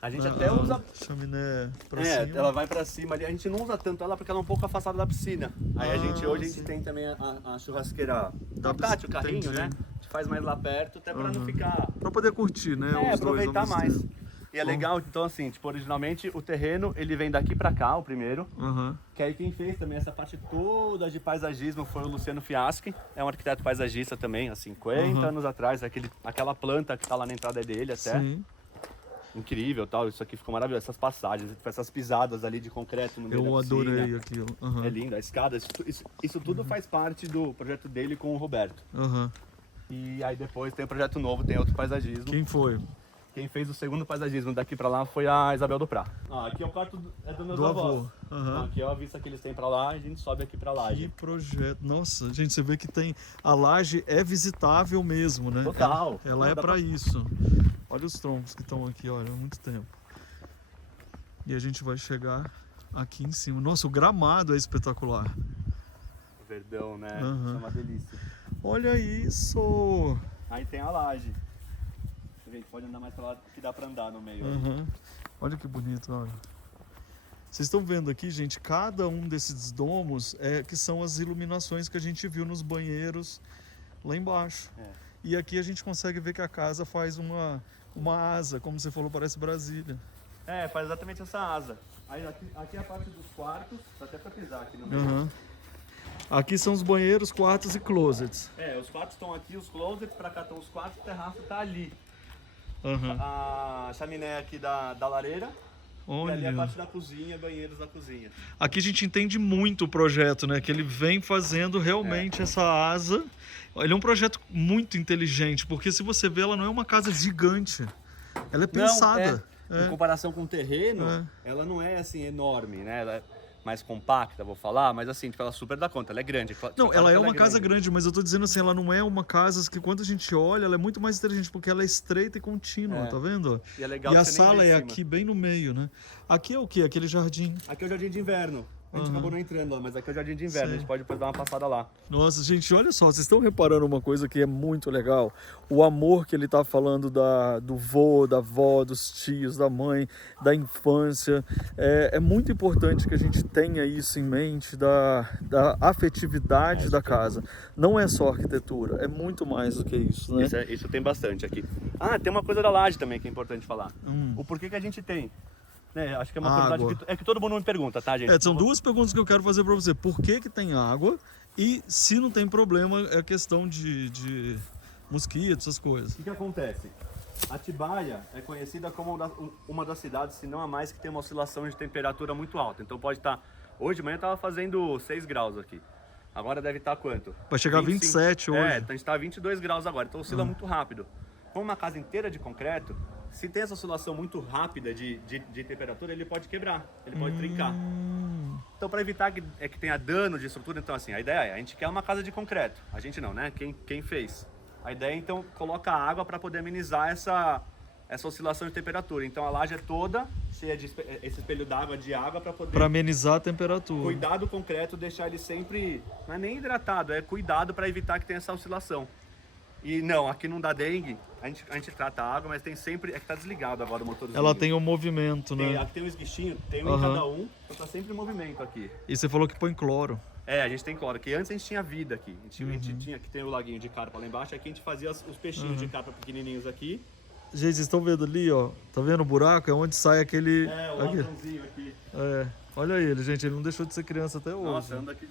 A gente até usa... chaminé pra É, cima. ela vai pra cima ali. A gente não usa tanto ela porque ela é um pouco afastada da piscina. Aí hoje a gente sim. tem também a churrasqueira Da portátil, o piscina, carrinho, entendi. né? A gente faz mais lá perto, até pra não ficar... Pra poder curtir, né? É, os dois aproveitar ao mesmo mais. tempo. E é legal, então assim, tipo, originalmente o terreno, ele vem daqui pra cá, o primeiro. Aham. Que aí quem fez também essa parte toda de paisagismo foi o Luciano Fiaschi. É um arquiteto paisagista também, há 50 anos atrás. Aquela planta que tá lá na entrada é dele até. Sim. Incrível, tal. Isso aqui ficou maravilhoso. Essas passagens, essas pisadas ali de concreto no meio Eu da piscina. adorei aquilo. Aham. É lindo, a escada. Isso tudo faz parte do projeto dele com o Roberto. Aham. E aí depois tem o projeto novo, tem outro paisagismo. Quem foi? Quem fez o segundo paisagismo daqui pra lá foi a Isabel do Prá. Aqui é o quarto dos meus Do avós. avô. Aham. Aqui é a vista que eles têm pra lá, a gente sobe aqui pra laje. Que projeto. Nossa, gente, você vê que tem. A laje é visitável mesmo, né? Total. Ela Não, é dá pra pra- isso. Olha os troncos que estão aqui, olha, há muito tempo. E a gente vai chegar aqui em cima. Nossa, o gramado é espetacular. O verdão, né? Aham. Isso é uma delícia. Olha isso! Aí tem a laje. A gente pode andar mais pra lá que dá pra andar no meio. Uhum. Olha que bonito, olha. Vocês estão vendo aqui, gente, cada um desses domos que são as iluminações que a gente viu nos banheiros lá embaixo. É. E aqui a gente consegue ver que a casa faz uma asa, como você falou, parece Brasília. É, faz exatamente essa asa. Aí aqui é a parte dos quartos, dá até pra pisar aqui no meio. Uhum. Aqui são os banheiros, quartos e closets. É, os quartos estão aqui, os closets, pra cá estão os quartos, o terraço tá ali. Uhum. A chaminé aqui da lareira. E ali é a Olha. parte da cozinha, banheiros da cozinha. Aqui a gente entende muito o projeto, né? Que ele vem fazendo realmente essa asa. Ele é um projeto muito inteligente, porque se você vê, ela não é uma casa gigante. Ela é pensada. Em comparação com o terreno, ela não é assim enorme, né? Ela é mais compacta, vou falar, mas assim, tipo, ela super dá conta, ela é grande. Não, ela é uma casa grande, mas eu tô dizendo assim, ela não é uma casa que quando a gente olha, ela é muito mais inteligente, porque ela é estreita e contínua, tá vendo? E é legal E que a você nem sala vê é em cima. aqui bem no meio, né? Aqui é o quê? Aquele jardim. Aqui é o jardim de inverno. A gente acabou não entrando lá, mas aqui é o jardim de inverno, Sim. a gente pode depois dar uma passada lá. Nossa, gente, olha só, vocês estão reparando uma coisa que é muito legal? O amor que ele tá falando do vô, da avó, dos tios, da mãe, da infância. É muito importante que a gente tenha isso em mente, da afetividade da casa. Não é só arquitetura, é muito mais do que isso, né? Isso tem bastante aqui. Tem uma coisa da laje também que é importante falar. O porquê que a gente tem. Né, acho que é uma Água. curiosidade que todo mundo me pergunta, tá, gente? São duas perguntas que eu quero fazer para você. Por que tem água? E se não tem problema, é questão de mosquitos, essas coisas. O que acontece? Atibaia é conhecida como uma das cidades, se não a mais, que tem uma oscilação de temperatura muito alta. Então pode estar... Hoje de manhã estava fazendo 6 graus aqui. Agora deve estar quanto? Vai chegar a 27 hoje. Então a gente está a 22 graus agora, então oscila muito rápido. Como uma casa inteira de concreto, se tem essa oscilação muito rápida de temperatura, ele pode quebrar, ele pode trincar. Então, para evitar que tenha dano de estrutura, então assim, a ideia é, a gente quer uma casa de concreto. A gente não, né? Quem fez? A ideia é, então, coloca água para poder amenizar essa oscilação de temperatura. Então, a laje é toda cheia de esse espelho d'água, de água, para poder... Para amenizar a temperatura. Cuidar do concreto, deixar ele sempre... Não é nem hidratado, é cuidado para evitar que tenha essa oscilação. E não, aqui não dá dengue, a gente trata a água, mas tem sempre, é que tá desligado agora o motorzinho. Ela tem um movimento, né? Aqui tem um esguichinho, tem um em cada um, então tá sempre em movimento aqui. E você falou que põe cloro. É, a gente tem cloro, que antes a gente tinha vida aqui. A gente tinha, aqui tem o laguinho de carpa lá embaixo, aqui a gente fazia os peixinhos de carpa pequenininhos aqui. Gente, vocês estão vendo ali, ó? Tá vendo o buraco? É onde sai aquele... É, o latãozinho aqui. É, olha ele, gente, ele não deixou de ser criança até hoje. Nossa, anda aqui,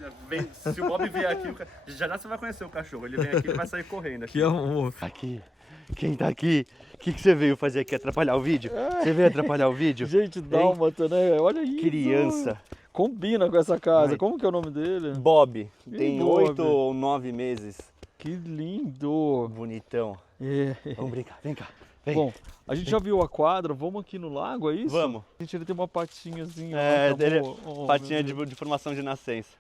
se o Bob vier aqui, já você vai conhecer o cachorro. Ele vem aqui e vai sair correndo aqui. Que amor. Aqui, quem tá aqui? O que você veio fazer aqui? Atrapalhar o vídeo? Você veio atrapalhar o vídeo? Gente, dálmata, né? Olha isso. Criança. Combina com essa casa. Ai. Como que é o nome dele? Bob, tem Bob? 8 ou 9 meses. Que lindo. Bonitão. É. Vamos brincar, vem cá. Vem. Bom, a gente já viu a quadra, vamos aqui no lago, é isso? Vamos. Gente, ele tem uma patinhazinha. É, lá, dele, oh, patinha meu Deus. de formação de nascença.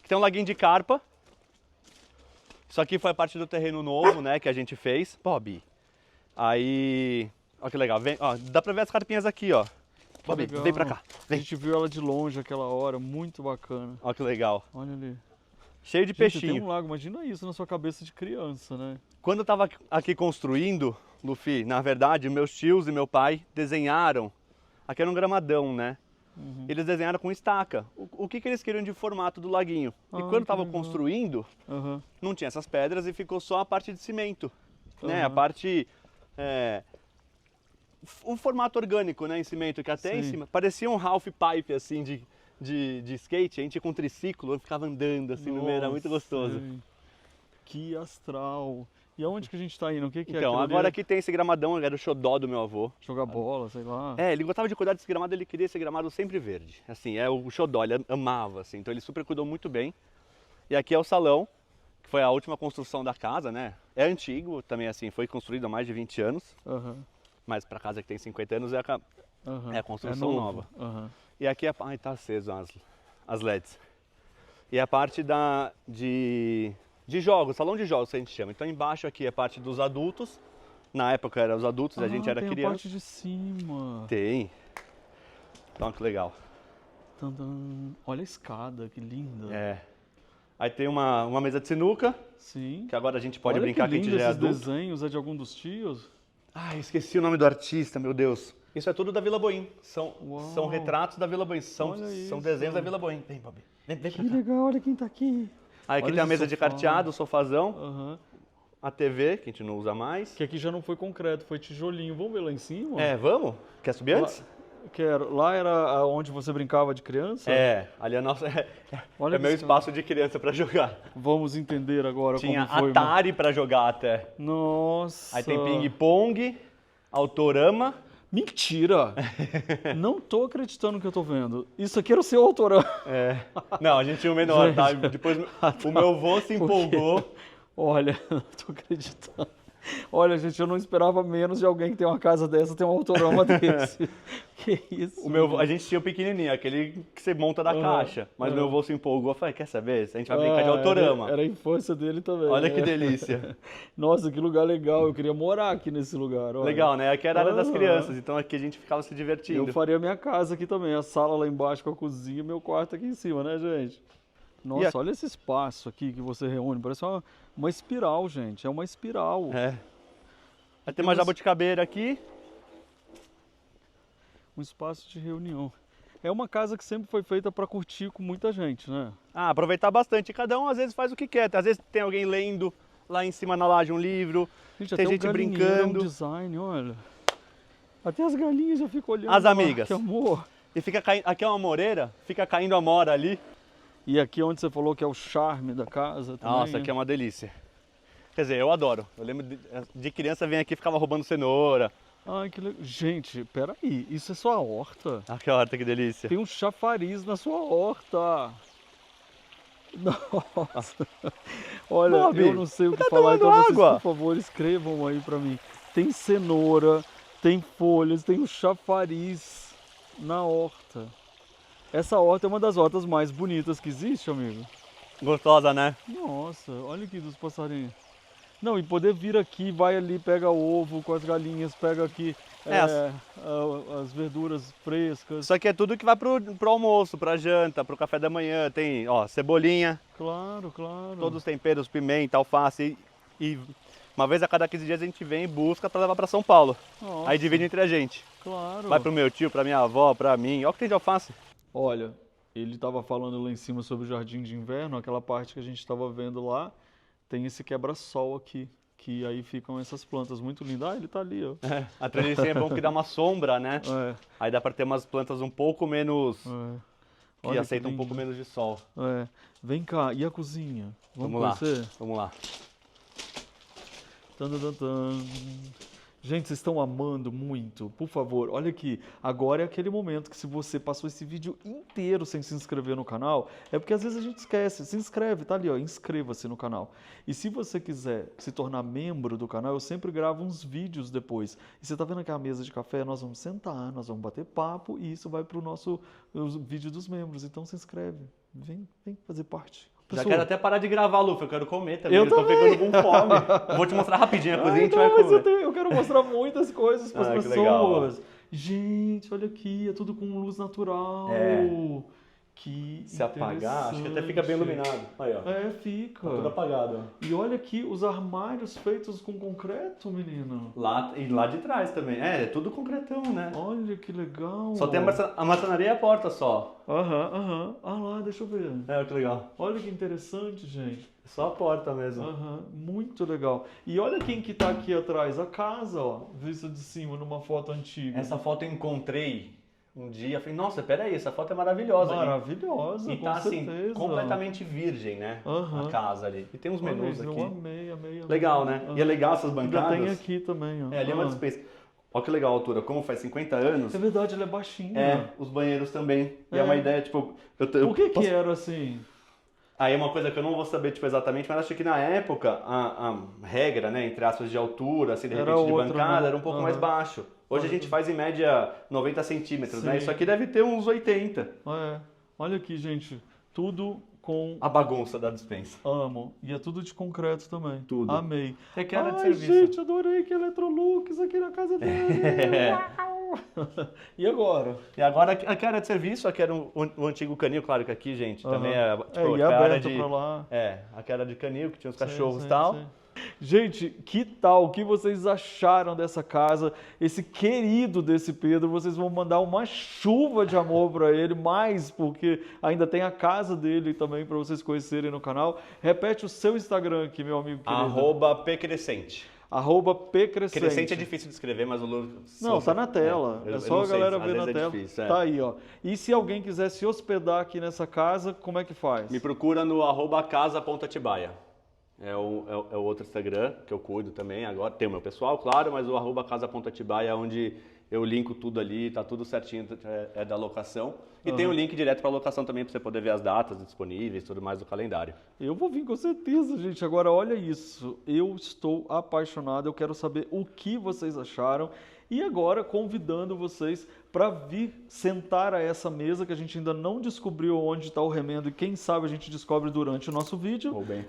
Aqui tem um laguinho de carpa. Isso aqui foi parte do terreno novo, né, que a gente fez. Bob. Aí, ó que legal. Vem, ó, dá pra ver as carpinhas aqui, ó. Bob, legal. vem pra cá. A Vem. gente viu ela de longe aquela hora, muito bacana. Ó que legal. Olha ali. Cheio de Gente, peixinho. tem um lago, imagina isso na sua cabeça de criança, né? Quando eu tava aqui construindo, Luffy, na verdade, meus tios e meu pai desenharam. Aqui era um gramadão, né? Eles desenharam com estaca. O que eles queriam de formato do laguinho. E Ah, quando que tava legal. construindo, Aham. não tinha essas pedras e ficou só a parte de cimento. Né? A Aham. parte... o formato orgânico, né, em cimento, que até em Sim. cima parecia um half pipe, assim, de skate. A gente ia com um triciclo, ficava andando, assim, no meio, era muito Nossa, gostoso. gente. Que astral. E aonde que a gente tá indo? O que que é Então, aquilo ali? agora aqui tem esse gramadão, era o xodó do meu avô. Jogar bola, sei lá. É, ele gostava de cuidar desse gramado, ele queria esse gramado sempre verde. Assim, é o xodó, ele amava, assim, então ele super cuidou muito bem. E aqui é o salão, que foi a última construção da casa, né? É antigo, também assim, foi construído há mais de 20 anos, Aham. mas para casa que tem 50 anos é Aham. É a construção novo. nova. Aham. E aqui é... Ai, tá aceso as LEDs. E a parte de jogos, salão de jogos que a gente chama. Então embaixo aqui é a parte dos adultos. Na época eram os adultos, a gente era tem a criança. parte de cima. Tem. Então que legal. Tan. Olha a escada, que linda. É. Aí tem uma mesa de sinuca, Sim. que agora a gente pode Olha brincar que a que gente lindo já é esses adulto. desenhos, é de algum dos tios? Ai, esqueci o nome do artista, meu Deus. Isso é tudo da Vila Boim. São Uau. retratos da Vila Boim. São Olha desenhos isso. da Vila Boim. Vem, Bob. Vem pra Que cá. legal, olha quem tá aqui. Aí aqui Olha tem a esse mesa de sofá. carteado, o sofazão, Aham. a TV, que a gente não usa mais. Que aqui já não foi concreto, foi tijolinho. Vamos ver lá em cima? É, vamos? Quer subir antes? Quero. Lá era onde você brincava de criança? É, ali a nossa Olha é meu que espaço de criança pra jogar. Vamos entender agora Tinha como foi. Atari pra jogar até. Nossa. Aí tem ping-pong, Autorama. Mentira! Não tô acreditando no que eu tô vendo. Isso aqui era o seu autorama. É. Não, a gente tinha o menor, tá? Gente. Depois o meu avô se empolgou. Olha, não tô acreditando. Olha, gente, eu não esperava menos de alguém que tem uma casa dessa, ter um autorama desse. Que isso? A gente tinha o pequenininho, aquele que você monta da Aham, caixa. Mas aham. meu avô se empolgou. Eu falei, quer saber? A gente vai brincar de Autorama. Era a infância dele também. Olha que né? delícia. Nossa, que lugar legal. Eu queria morar aqui nesse lugar. Olha. Legal, né? Aqui era a área das Aham. crianças, então aqui a gente ficava se divertindo. Eu faria minha casa aqui também. A sala lá embaixo com a cozinha e meu quarto aqui em cima, né, gente? Nossa, olha esse espaço aqui que você reúne. Parece uma espiral, gente. É uma espiral. É. Aí tem uma jabuticabeira aqui. Um espaço de reunião. É uma casa que sempre foi feita para curtir com muita gente, né? Ah, aproveitar bastante. Cada um às vezes faz o que quer. Às vezes tem alguém lendo lá em cima na laje um livro. Gente, Tem até gente o galinheiro brincando. É um design, olha. Até as galinhas já ficam olhando. As lá, amigas. Que amor. E fica caindo. Aqui é uma moreira, fica caindo a mora ali. E aqui onde você falou que é o charme da casa também. Nossa, né? aqui é uma delícia. Quer dizer, eu adoro. Eu lembro de criança vem aqui e ficava roubando cenoura. Ai, que legal. Gente, peraí. Isso é sua horta? Ah, que horta, que delícia. Tem um chafariz na sua horta. Nossa. Olha, Bob, eu não sei o que tá falar, então tomando vocês, água? por favor, escrevam aí pra mim. Tem cenoura, tem folhas, tem um chafariz na horta. Essa horta é uma das hortas mais bonitas que existe, amigo. Gostosa, né? Nossa, olha aqui dos passarinhos. Não, e poder vir aqui, vai ali, pega ovo com as galinhas, pega aqui as verduras frescas. Isso aqui é tudo que vai pro almoço, pra janta, pro café da manhã. Tem, ó, cebolinha, Claro, claro. todos os temperos, pimenta, alface e Uma vez a cada 15 dias a gente vem e busca pra levar pra São Paulo. Nossa. Aí divide entre a gente. Claro. Vai pro meu tio, pra minha avó, pra mim. Olha o que tem de alface. Olha, ele estava falando lá em cima sobre o jardim de inverno, aquela parte que a gente estava vendo lá, tem esse quebra-sol aqui, que aí ficam essas plantas muito lindas. Ah, ele tá ali, ó. A trelicinha é bom que dá uma sombra, né? É, Aí dá pra ter umas plantas um pouco menos... é. que Olha aceitam um lindo. pouco menos de sol. É. Vem cá, e a cozinha? Vamos lá. conhecer? Vamos lá. Tan, tan, tan, tan. Gente, vocês estão amando muito. Por favor, olha aqui. Agora é aquele momento que se você passou esse vídeo inteiro sem se inscrever no canal, é porque às vezes a gente esquece. Se inscreve, tá ali, ó. Inscreva-se no canal. E se você quiser se tornar membro do canal, eu sempre gravo uns vídeos depois. E você tá vendo aqui a mesa de café? Nós vamos sentar, nós vamos bater papo e isso vai pro nosso vídeo dos membros. Então se inscreve. Vem fazer parte. Já Pessoal, quero até parar de gravar, Lufa. Eu quero comer também. Eu tô também. pegando com fome. Eu vou te mostrar rapidinho a cozinha e a gente vai não, mas comer. eu quero mostrar muitas coisas para as Ah, que legal, ó. pessoas. Gente, olha aqui, é tudo com luz natural. É. Que Se apagar, acho que até fica bem interessante. iluminado. Aí, ó. É, fica. Tá tudo apagado, ó. E olha aqui os armários feitos com concreto, menino. E lá de trás também. É tudo concretão, né? Olha que legal. Só tem a maçonaria e a porta só. Aham. Ah lá, deixa eu ver. É, que legal. Olha que interessante, gente. Só a porta mesmo. Aham, muito legal. E olha quem que tá aqui atrás, a casa, ó, vista de cima numa foto antiga. Essa foto eu encontrei um dia. Falei, nossa, peraí, essa foto é maravilhosa. Maravilhosa, E com tá assim, certeza. completamente virgem, né? Aham. A casa ali. E tem uns Olha menus isso, aqui. Eu amei. Legal, né? E é legal essas Ainda bancadas. tem aqui também, ó. É, ali é uma dispensa. Olha que legal a altura. Como faz 50 anos, É verdade, ela é baixinha. é, os banheiros também. E é É. uma ideia, tipo... Por que era assim? Aí é uma coisa que eu não vou saber, tipo, exatamente, mas acho que na época a regra, né, entre aspas, de altura, assim, de Era repente de outra, bancada, né? era um pouco Aham. mais baixo. Hoje a gente faz em média 90 centímetros, né? Sim. Isso aqui deve ter uns 80. É. Olha aqui, gente. Tudo com... A bagunça da dispensa. Amo. E é tudo de concreto também. Tudo. Amei. É que era de Ai, serviço. gente, adorei que Electrolux aqui na casa dele. Uau! E agora? E agora aqui era de serviço, aqui era o antigo canil, claro que aqui, gente, também é, tipo, e aqui era aberto de... pra lá. É, aqui era de canil, que tinha os Sim, cachorros sim, e tal. sim. Gente, que tal? O que vocês acharam dessa casa? Esse querido desse Pedro, vocês vão mandar uma chuva de amor para ele, mais porque ainda tem a casa dele também para vocês conhecerem no canal. Repete o seu Instagram aqui, meu amigo querido. @pcrescente. @pcrescente. Crescente é difícil de escrever, mas o Lu... Não, tá na tela. É só a galera ver na tela. Difícil, é. Tá aí, ó. E se alguém quiser se hospedar aqui nessa casa, como é que faz? Me procura no @casa.atibaia. É o outro Instagram que eu cuido também. Agora tem o meu pessoal, claro, mas o @casa.atibaia é onde eu linko tudo ali, tá tudo certinho, é da locação. E tem o link direto para locação também, para você poder ver as datas disponíveis, tudo mais do calendário. Eu vou vir com certeza, gente. Agora, olha isso. Eu estou apaixonado. Eu quero saber o que vocês acharam. E agora, convidando vocês para vir sentar a essa mesa que a gente ainda não descobriu onde está o remendo e quem sabe a gente descobre durante o nosso vídeo. Ou bem.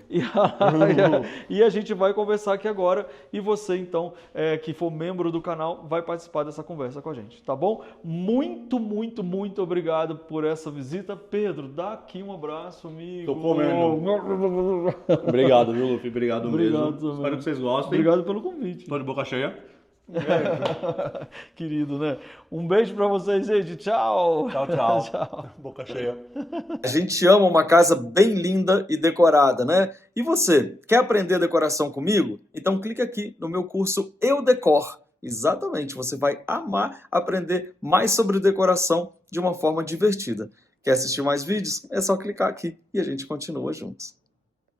E a gente vai conversar aqui agora e você então, que for membro do canal, vai participar dessa conversa com a gente, tá bom? Muito obrigado por essa visita. Pedro, dá aqui um abraço, amigo. Tô comendo. Obrigado, viu, Luffy? Obrigado mesmo. Também. Espero que vocês gostem. Obrigado pelo convite. Tô de boca cheia. Querido, né? Um beijo pra vocês, gente. Tchau. Tchau. Tchau. Boca cheia. A gente ama uma casa bem linda e decorada, né? E você, quer aprender decoração comigo? Então clica aqui no meu curso Eu Decor. Exatamente, você vai amar aprender mais sobre decoração de uma forma divertida. Quer assistir mais vídeos? É só clicar aqui e a gente continua juntos.